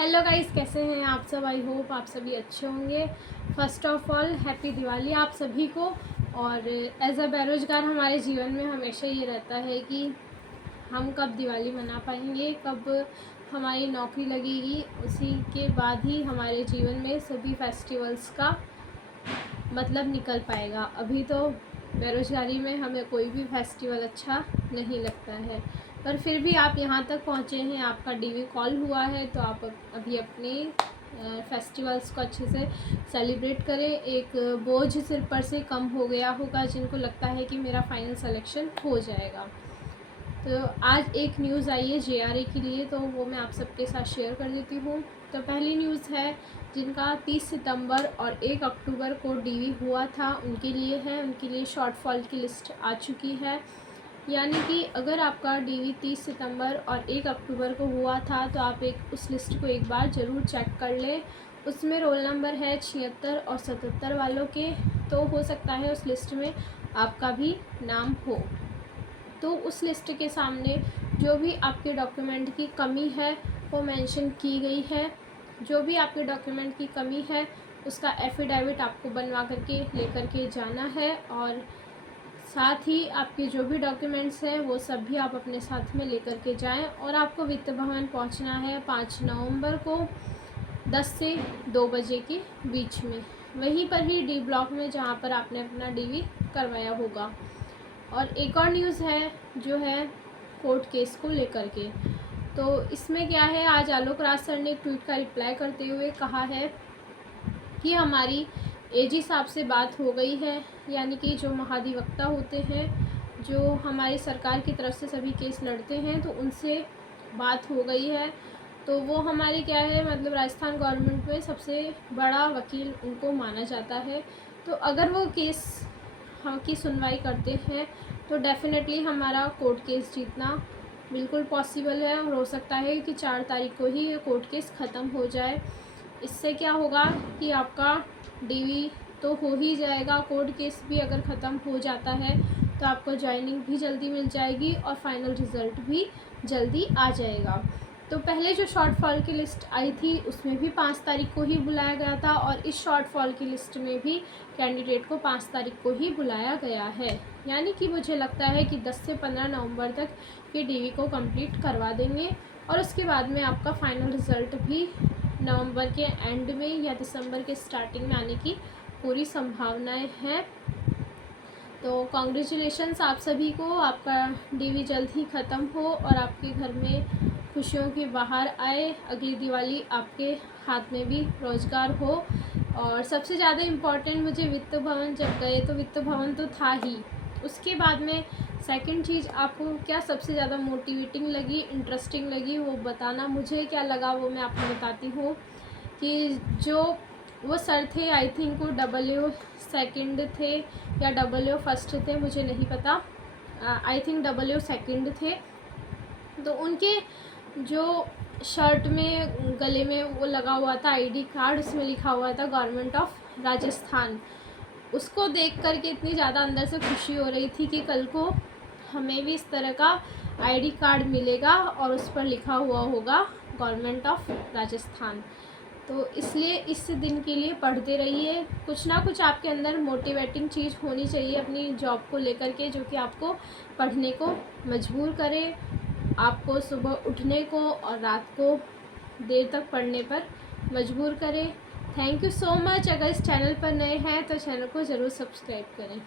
Hello guys, कैसे हैं आप सब। आई होप आप सभी अच्छे होंगे। First of all happy Diwali आप सभी को। और एज अ बेरोज़गार हमारे जीवन में हमेशा ये रहता है कि हम कब दिवाली मना पाएंगे, कब हमारी नौकरी लगेगी। उसी के बाद ही हमारे जीवन में सभी फेस्टिवल्स का मतलब निकल पाएगा। अभी तो बेरोज़गारी में हमें कोई भी फेस्टिवल अच्छा नहीं लगता है, पर फिर भी आप यहाँ तक पहुँचे हैं, आपका डीवी कॉल हुआ है, तो आप अभी अपने फेस्टिवल्स को अच्छे से सेलिब्रेट करें। एक बोझ सिर पर से कम हो गया होगा जिनको लगता है कि मेरा फाइनल सिलेक्शन हो जाएगा। तो आज एक न्यूज़ आई है जेआरए के लिए, तो वो मैं आप सबके साथ शेयर कर देती हूँ। तो पहली न्यूज़ है जिनका 30 सितंबर और 1 अक्टूबर को डीवी हुआ था उनके लिए है। उनके लिए शॉर्टफॉल की लिस्ट आ चुकी है, यानी कि अगर आपका डीवी 30 सितंबर और 1 अक्टूबर को हुआ था तो आप उस लिस्ट को एक बार ज़रूर चेक कर लें। उसमें रोल नंबर है 76 और 77 वालों के, तो हो सकता है उस लिस्ट में आपका भी नाम हो। तो उस लिस्ट के सामने जो भी आपके डॉक्यूमेंट की कमी है वो मेंशन की गई है। जो भी आपके डॉक्यूमेंट की कमी है उसका एफिडेविट आपको बनवा करके लेकर के जाना है, और साथ ही आपके जो भी डॉक्यूमेंट्स हैं वो सब भी आप अपने साथ में लेकर के जाएं। और आपको वित्त भवन पहुंचना है 5 नवंबर को 10 से 2 बजे के बीच में, वहीं पर ही डी ब्लॉक में जहां पर आपने अपना डीवी करवाया होगा। और एक और न्यूज़ है जो है कोर्ट केस को लेकर के। तो इसमें क्या है, आज आलोक राज सर ने एक ट्वीट का रिप्लाई करते हुए कहा है कि हमारी एजी साहब से बात हो गई है, यानी कि जो महाधिवक्ता होते हैं, जो हमारी सरकार की तरफ से सभी केस लड़ते हैं, तो उनसे बात हो गई है। तो वो हमारे क्या है, मतलब राजस्थान गवर्नमेंट में सबसे बड़ा वकील उनको माना जाता है। तो अगर वो केस हम की सुनवाई करते हैं तो डेफ़िनेटली हमारा कोर्ट केस जीतना बिल्कुल पॉसिबल है, और हो सकता है कि 4 तारीख को ही ये कोर्ट केस ख़त्म हो जाए। इससे क्या होगा कि आपका डीवी तो हो ही जाएगा, कोर्ट केस भी अगर ख़त्म हो जाता है तो आपको जॉइनिंग भी जल्दी मिल जाएगी और फाइनल रिज़ल्ट भी जल्दी आ जाएगा। तो पहले जो शॉर्टफॉल की लिस्ट आई थी उसमें भी 5 तारीख को ही बुलाया गया था, और इस शॉर्टफॉल की लिस्ट में भी कैंडिडेट को 5 तारीख को ही बुलाया गया है। यानी कि मुझे लगता है कि 10 से 15 नवंबर तक ये डीवी को कंप्लीट करवा देंगे, और उसके बाद में आपका फाइनल रिज़ल्ट भी नवंबर के एंड में या दिसंबर के स्टार्टिंग में आने की पूरी संभावनाएं हैं। तो कॉन्ग्रेचुलेशंस आप सभी को, आपका डीवी जल्द ही ख़त्म हो और आपके घर में खुशियों की बहार आए। अगली दिवाली आपके हाथ में भी रोज़गार हो। और सबसे ज़्यादा इम्पॉर्टेंट, मुझे वित्त भवन जब गए तो वित्त भवन तो था ही, उसके बाद में सेकंड चीज़ आपको क्या सबसे ज़्यादा मोटिवेटिंग लगी, इंटरेस्टिंग लगी, वो बताना। मुझे क्या लगा वो मैं आपको बताती हूँ कि जो वो सर थे, आई थिंक वो डब्ल्यू सेकंड थे या डब्ल्यू फर्स्ट थे, मुझे नहीं पता, आई थिंक डब्ल्यू सेकंड थे। तो उनके जो शर्ट में गले में वो लगा हुआ था आईडी कार्ड, उसमें लिखा हुआ था गवर्नमेंट ऑफ राजस्थान। उसको देख कर के इतनी ज़्यादा अंदर से खुशी हो रही थी कि कल को हमें भी इस तरह का आईडी कार्ड मिलेगा और उस पर लिखा हुआ होगा गवर्नमेंट ऑफ राजस्थान। तो इसलिए इस दिन के लिए पढ़ते रहिए, कुछ ना कुछ आपके अंदर मोटिवेटिंग चीज़ होनी चाहिए अपनी जॉब को लेकर के, जो कि आपको पढ़ने को मजबूर करे, आपको सुबह उठने को और रात को देर तक पढ़ने पर मजबूर करे। Thank you so much. अगर इस चैनल पर नए हैं तो चैनल को ज़रूर सब्सक्राइब करें।